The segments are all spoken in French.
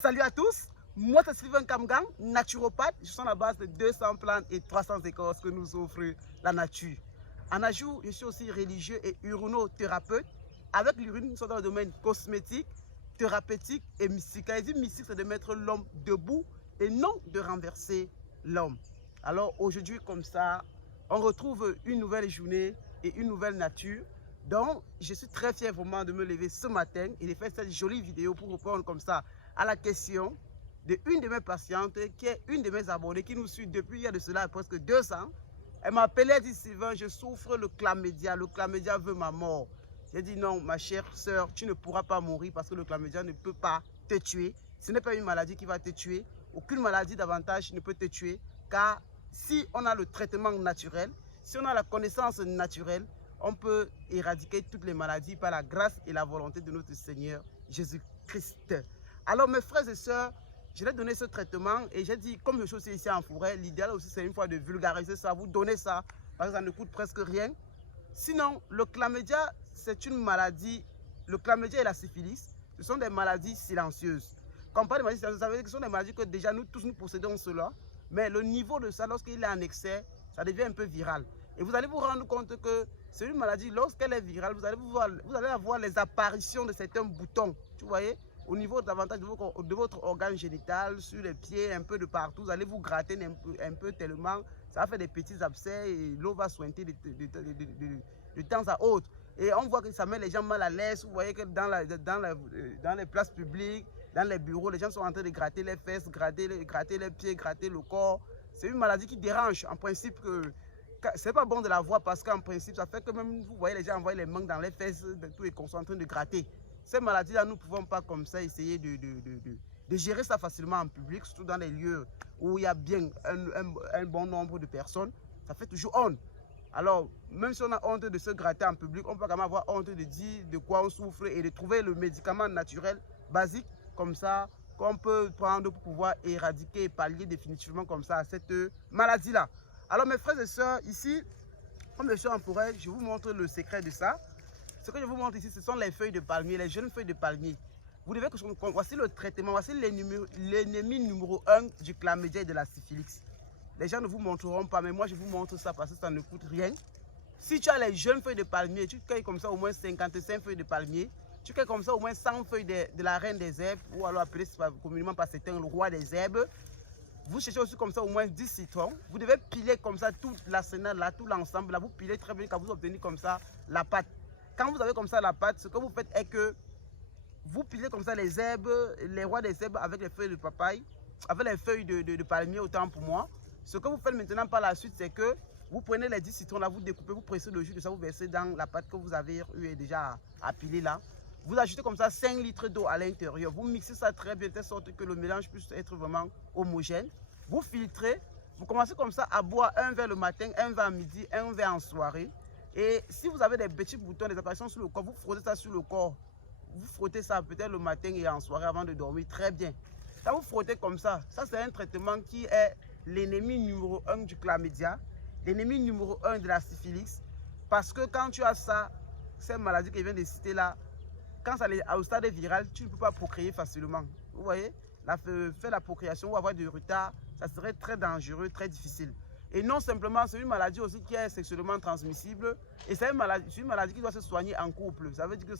Salut à tous, moi c'est Sylvain Kamgang, naturopathe. Je suis à la base de 200 plantes et 300 écorces que nous offre la nature. En ajout, je suis aussi religieux et urinothérapeute. Avec l'urine, nous sommes dans le domaine cosmétique, thérapeutique et mystique. Quand je dis mystique, c'est de mettre l'homme debout et non de renverser l'homme. Alors aujourd'hui, comme ça, on retrouve une nouvelle journée et une nouvelle nature. Donc, je suis très fier vraiment de me lever ce matin et de faire cette jolie vidéo pour répondre comme ça à la question d'une de mes patientes qui est une de mes abonnées qui nous suit depuis il y a de cela presque 2 ans. Elle m'a appelé, elle dit Sylvain, je souffre le chlamydia veut ma mort. J'ai dit non, ma chère soeur, tu ne pourras pas mourir parce que le chlamydia ne peut pas te tuer. Ce n'est pas une maladie qui va te tuer. Aucune maladie davantage ne peut te tuer car si on a le traitement naturel, si on a la connaissance naturelle, on peut éradiquer toutes les maladies par la grâce et la volonté de notre Seigneur Jésus-Christ. Alors mes frères et sœurs, je vais donner ce traitement et j'ai dit, comme je suis aussi ici en forêt, l'idéal aussi c'est une fois de vulgariser ça, vous donner ça, parce que ça ne coûte presque rien. Sinon, le chlamydia, c'est une maladie, le chlamydia et la syphilis, ce sont des maladies silencieuses. Quand on parle de maladies silencieuses, ça veut dire que ce sont des maladies que déjà nous tous nous possédons cela, mais le niveau de ça, lorsqu'il est en excès, ça devient un peu viral. Et vous allez vous rendre compte que c'est une maladie, lorsqu'elle est virale, vous allez avoir les apparitions de certains boutons, tu voyez, au niveau davantage de votre organe génital, sur les pieds, un peu de partout. Vous allez vous gratter un peu tellement, ça va faire des petits abcès et l'eau va sointer de temps à autre. Et on voit que ça met les gens mal à l'aise. Vous voyez que dans les places publiques, dans les bureaux, les gens sont en train de gratter les fesses, gratter les pieds, gratter le corps. C'est une maladie qui dérange. En principe, c'est pas bon de la voir parce qu'en principe, ça fait que même vous voyez les gens envoyer les mains dans les fesses, tout est concentré de gratter. Ces maladies-là, nous ne pouvons pas comme ça essayer de gérer ça facilement en public, surtout dans les lieux où il y a bien un bon nombre de personnes. Ça fait toujours honte. Alors, même si on a honte de se gratter en public, on peut quand même avoir honte de dire de quoi on souffre et de trouver le médicament naturel basique comme ça qu'on peut prendre pour pouvoir éradiquer et pallier définitivement comme ça à cette maladie-là. Alors mes frères et sœurs, ici, comme je suis en forêt, je vous montre le secret de ça. Ce que je vous montre ici, ce sont les feuilles de palmier, les jeunes feuilles de palmier. Vous devez que voici le traitement, voici l'ennemi numéro 1 du chlamydia et de la syphilis. Les gens ne vous montreront pas, mais moi je vous montre ça parce que ça ne coûte rien. Si tu as les jeunes feuilles de palmier, tu cueilles comme ça au moins 55 feuilles de palmier. Tu cueilles comme ça au moins 100 feuilles de la reine des herbes, ou alors appelé communément par certains le roi des herbes. Vous cherchez aussi comme ça au moins 10 citrons. Vous devez piler comme ça toute l'arsenal là, tout l'ensemble là. Vous pilez très bien quand vous obtenez comme ça la pâte. Quand vous avez comme ça la pâte, ce que vous faites est que vous pilez comme ça les herbes, les rois des herbes avec les feuilles de papaye, avec les feuilles de palmier autant pour moi. Ce que vous faites maintenant par la suite, c'est que vous prenez les 10 citrons là, vous découpez, vous pressez le jus de ça, vous versez dans la pâte que vous avez eu déjà à piler là. Vous ajoutez comme ça 5 litres d'eau à l'intérieur. Vous mixez ça très bien, de telle sorte que le mélange puisse être vraiment homogène. Vous filtrez. Vous commencez comme ça à boire un verre le matin, un verre à midi, un verre en soirée. Et si vous avez des petits boutons, des apparitions sur le corps, vous frottez ça sur le corps. Vous frottez ça peut-être le matin et en soirée avant de dormir. Très bien. Quand vous frottez comme ça c'est un traitement qui est l'ennemi numéro 1 du chlamydia, l'ennemi numéro 1 de la syphilis. Parce que quand tu as ça, ces maladies que je viens de citer là, quand ça est au stade viral, tu ne peux pas procréer facilement. Vous voyez, faire la procréation ou avoir du retard, ça serait très dangereux, très difficile. Et non simplement, c'est une maladie aussi qui est sexuellement transmissible. Et c'est une maladie qui doit se soigner en couple. Ça veut dire que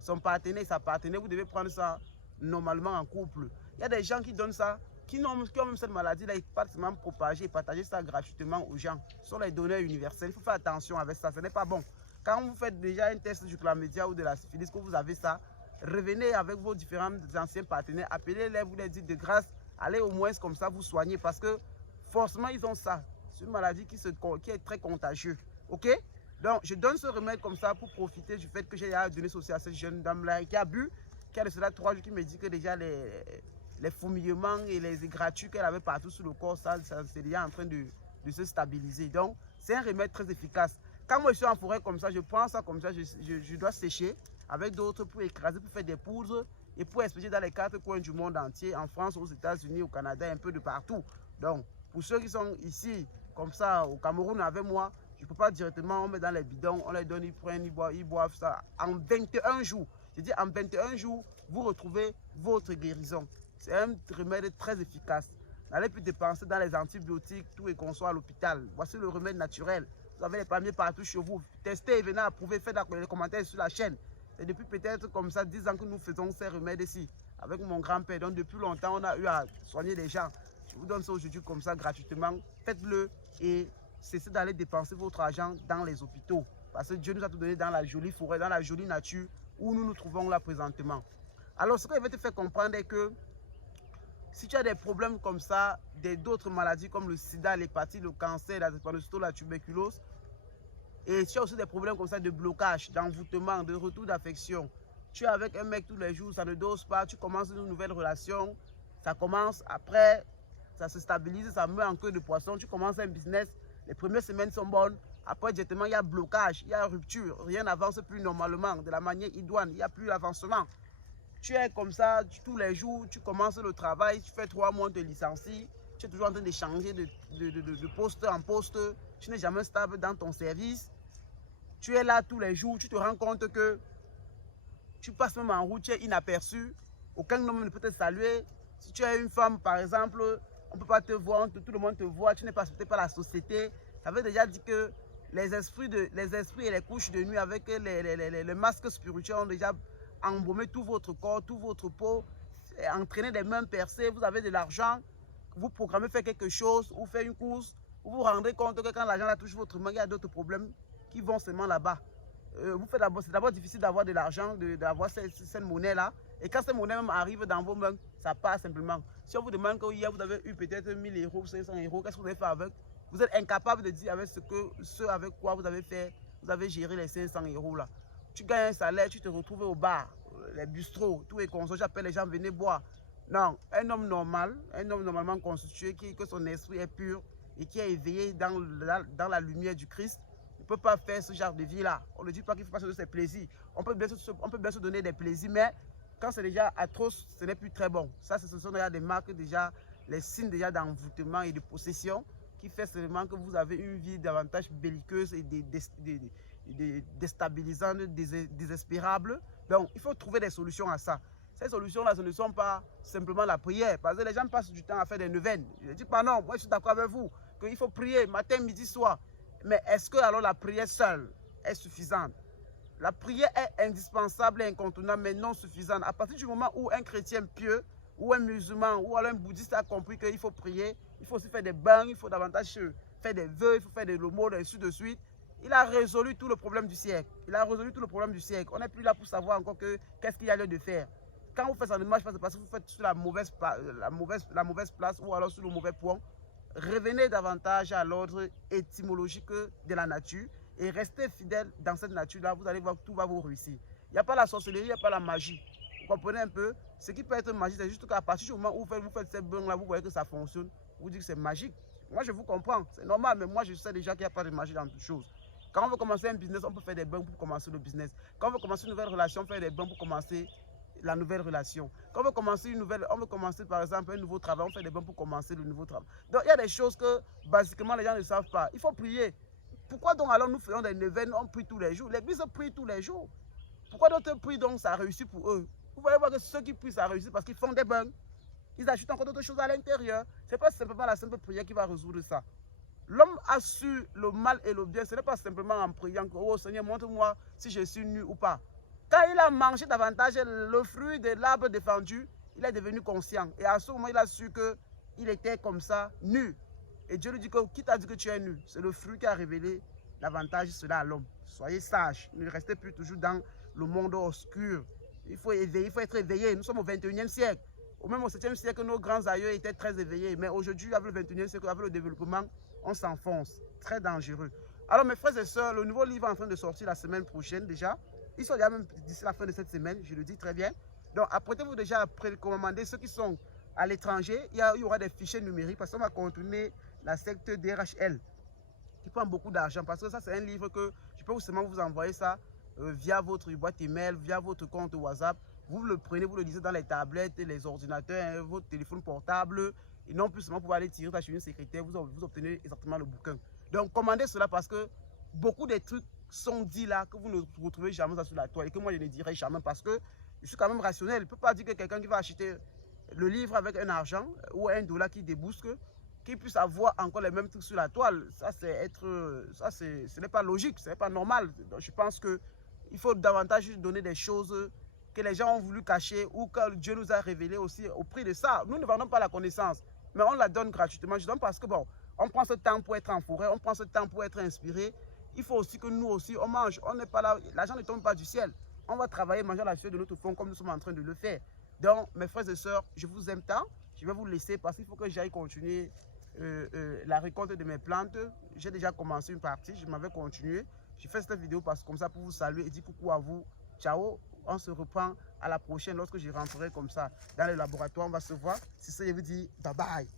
son partenaire et sa partenaire, vous devez prendre ça normalement en couple. Il y a des gens qui donnent ça, qui ont même cette maladie-là, ils partent seulement propager et partager ça gratuitement aux gens. Ce sont les donneurs universels. Il faut faire attention avec ça, ce n'est pas bon. Quand vous faites déjà un test du chlamydia ou de la syphilis, que vous avez ça, revenez avec vos différents anciens partenaires, appelez-les, vous les dites de grâce, allez au moins comme ça vous soigner parce que forcément ils ont ça. C'est une maladie qui est très contagieuse. Ok? Donc je donne ce remède comme ça pour profiter du fait que j'ai donné ceci à cette jeune dame-là qui a bu, qui a de cela 3 jours, qui me dit que déjà les fourmillements et les égratignures qu'elle avait partout sur le corps, ça c'est déjà en train de se stabiliser. Donc c'est un remède très efficace. Quand moi je suis en forêt comme ça, je prends ça comme ça, je dois sécher avec d'autres pour écraser, pour faire des poudres et pour expédier dans les 4 coins du monde entier, en France, aux États-Unis, au Canada, un peu de partout. Donc, pour ceux qui sont ici, comme ça, au Cameroun avec moi, je ne peux pas directement, on met dans les bidons, on les donne, ils prennent, ils boivent ça en 21 jours. Je dis en 21 jours, vous retrouvez votre guérison. C'est un remède très efficace. N'allez plus dépenser dans les antibiotiques, tout et qu'on soit à l'hôpital. Voici le remède naturel. Vous avez les palmiers partout chez vous. Testez et venez approuver, faites les commentaires sur la chaîne. C'est depuis peut-être comme ça 10 ans que nous faisons ces remèdes ici. Avec mon grand-père. Donc depuis longtemps, on a eu à soigner les gens. Je vous donne ça aujourd'hui comme ça gratuitement. Faites-le et cessez d'aller dépenser votre argent dans les hôpitaux. Parce que Dieu nous a tout donné dans la jolie forêt, dans la jolie nature où nous nous trouvons là présentement. Alors ce que je vais te faire comprendre est que si tu as des problèmes comme ça, d'autres maladies comme le sida, l'hépatite, le cancer, la drépanocytose, la tuberculose, et tu as aussi des problèmes comme ça de blocage, d'envoûtement, de retour d'affection. Tu es avec un mec tous les jours, ça ne dose pas, tu commences une nouvelle relation, ça commence, après, ça se stabilise, ça meurt en queue de poisson, tu commences un business, les premières semaines sont bonnes, après directement il y a blocage, il y a rupture, rien n'avance plus normalement, de la manière idoine, il n'y a plus d'avancement. Tu es comme ça tous les jours, tu commences le travail, tu fais 3 mois, de licencie, tu es toujours en train de changer de poste en poste, tu n'es jamais stable dans ton service. Tu es là tous les jours, tu te rends compte que tu passes même en route, tu es inaperçu, aucun homme ne peut te saluer. Si tu es une femme, par exemple, on ne peut pas te voir, tout le monde te voit, tu n'es pas accepté par la société. Ça veut déjà dire que les esprits et les couches de nuit avec les masques spirituels ont déjà embaumé tout votre corps, tout votre peau, entraîné des mains percées, vous avez de l'argent, vous programmez faire quelque chose, ou faire une course, vous vous rendez compte que quand l'argent touche votre main, il y a d'autres problèmes qui vont seulement là-bas. C'est d'abord difficile d'avoir de l'argent, d'avoir cette monnaie-là. Et quand cette monnaie même arrive dans vos mains, ça part simplement. Si on vous demande qu'hier vous avez eu peut-être 1000 euros, 500 euros, qu'est-ce que vous avez fait avec? Vous êtes incapable de dire avec ce avec quoi vous avez fait, vous avez géré les 500 euros là. Tu gagnes un salaire, tu te retrouves au bar, les bistrots, tous les consos, j'appelle les gens, venez boire. Non, un homme normal, un homme normalement constitué, que son esprit est pur et qui est éveillé dans la lumière du Christ, ne peut pas faire ce genre de vie-là. On ne dit pas qu'il faut pas se donner ses plaisirs. On peut bien se donner des plaisirs, mais quand c'est déjà atroce, ce n'est plus très bon. Ça, ce sont déjà des marques, déjà, les signes déjà d'envoûtement et de possession qui fait seulement que vous avez une vie davantage belliqueuse et déstabilisante, désespérable. Donc, il faut trouver des solutions à ça. Ces solutions-là, ce ne sont pas simplement la prière. Parce que les gens passent du temps à faire des neuvaines. Je ne dis pas non, moi je suis d'accord avec vous, qu'il faut prier matin, midi, soir. Mais est-ce que alors la prière seule est suffisante? La prière est indispensable et incontournable, mais non suffisante. À partir du moment où un chrétien pieux, ou un musulman, ou alors un bouddhiste a compris qu'il faut prier, il faut aussi faire des bains, il faut davantage faire des vœux, il faut faire des l'aumône, et ainsi de suite. Il a résolu tout le problème du siècle. Il a résolu tout le problème du siècle. On n'est plus là pour savoir encore qu'est-ce qu'il y a lieu de faire. Quand vous faites ça ne marche pas, c'est parce que vous faites sur la mauvaise place ou alors sur le mauvais point. Revenez davantage à l'ordre étymologique de la nature et restez fidèle dans cette nature-là. Vous allez voir que tout va vous réussir. Il n'y a pas la sorcellerie, il n'y a pas la magie. Vous comprenez un peu? Ce qui peut être magique, c'est juste qu'à partir du moment où vous faites ces bains-là, vous voyez que ça fonctionne. Vous dites que c'est magique. Moi, je vous comprends. C'est normal, mais moi, je sais déjà qu'il n'y a pas de magie dans toutes choses. Quand on veut commencer un business, on peut faire des bains pour commencer le business. Quand on veut commencer une nouvelle relation, on fait des bains pour commencer la nouvelle relation. Quand on veut commencer par exemple un nouveau travail, on fait des bains pour commencer le nouveau travail. Donc il y a des choses que basiquement les gens ne savent pas. Il faut prier. Pourquoi donc alors nous faisons des neuvaines, on prie tous les jours? L'église prie tous les jours. Pourquoi d'autres prient donc ça réussit pour eux? Vous voyez voir que ceux qui prient ça réussit parce qu'ils font des bains. Ils ajoutent encore d'autres choses à l'intérieur. Ce n'est pas simplement la simple prière qui va résoudre ça. L'homme a su le mal et le bien. Ce n'est pas simplement en priant que, oh Seigneur, montre-moi si je suis nu ou pas. Quand il a mangé davantage le fruit de l'arbre défendu, il est devenu conscient. Et à ce moment, il a su qu'il était comme ça, nu. Et Dieu lui dit que, qui t'a dit que tu es nu? C'est le fruit qui a révélé davantage cela à l'homme. Soyez sages, ne restez plus toujours dans le monde obscur. Il faut être éveillé. Nous sommes au 21e siècle. Ou même au 7e siècle, nos grands aïeux étaient très éveillés. Mais aujourd'hui, avec le 21e siècle, avec le développement, on s'enfonce. Très dangereux. Alors mes frères et sœurs, le nouveau livre est en train de sortir la semaine prochaine déjà. Ils sont déjà même d'ici la fin de cette semaine, je le dis très bien. Donc apprêtez-vous déjà à précommander ceux qui sont à l'étranger. Il y aura des fichiers numériques parce qu'on va continuer la secte DRHL qui prend beaucoup d'argent. Parce que ça, c'est un livre que je peux seulement vous envoyer ça via votre boîte email, via votre compte WhatsApp. Vous le prenez, vous le lisez dans les tablettes, les ordinateurs, votre téléphone portable. Et non plus seulement pour aller tirer ça chez une secrétaire, vous obtenez exactement le bouquin. Donc commandez cela parce que beaucoup de trucs sont dits là que vous ne retrouvez jamais ça sur la toile et que moi je ne dirai jamais parce que Je suis quand même rationnel. Je ne peux pas dire que quelqu'un qui va acheter le livre avec un argent ou $1 qui débousque, qui puisse avoir encore les mêmes trucs sur la toile. Ça, ce n'est pas logique, ce n'est pas normal. Donc, je pense qu'il faut davantage donner des choses que les gens ont voulu cacher ou que Dieu nous a révélé aussi au prix de ça. Nous ne vendons pas la connaissance, mais on la donne gratuitement. Je donne parce que bon, on prend ce temps pour être en forêt, on prend ce temps pour être inspiré. Il faut aussi que nous aussi, on mange. On n'est pas là, l'argent ne tombe pas du ciel. On va travailler, manger la sueur de notre fond comme nous sommes en train de le faire. Donc, mes frères et sœurs, je vous aime tant. Je vais vous laisser parce qu'il faut que j'aille continuer la récolte de mes plantes. J'ai déjà commencé une partie, je m'avais continué. Je fais cette vidéo parce que comme ça pour vous saluer et dire coucou à vous. Ciao, on se reprend à la prochaine lorsque je rentrerai comme ça dans le laboratoire. On va se voir. Si ça, je vous dis bye bye.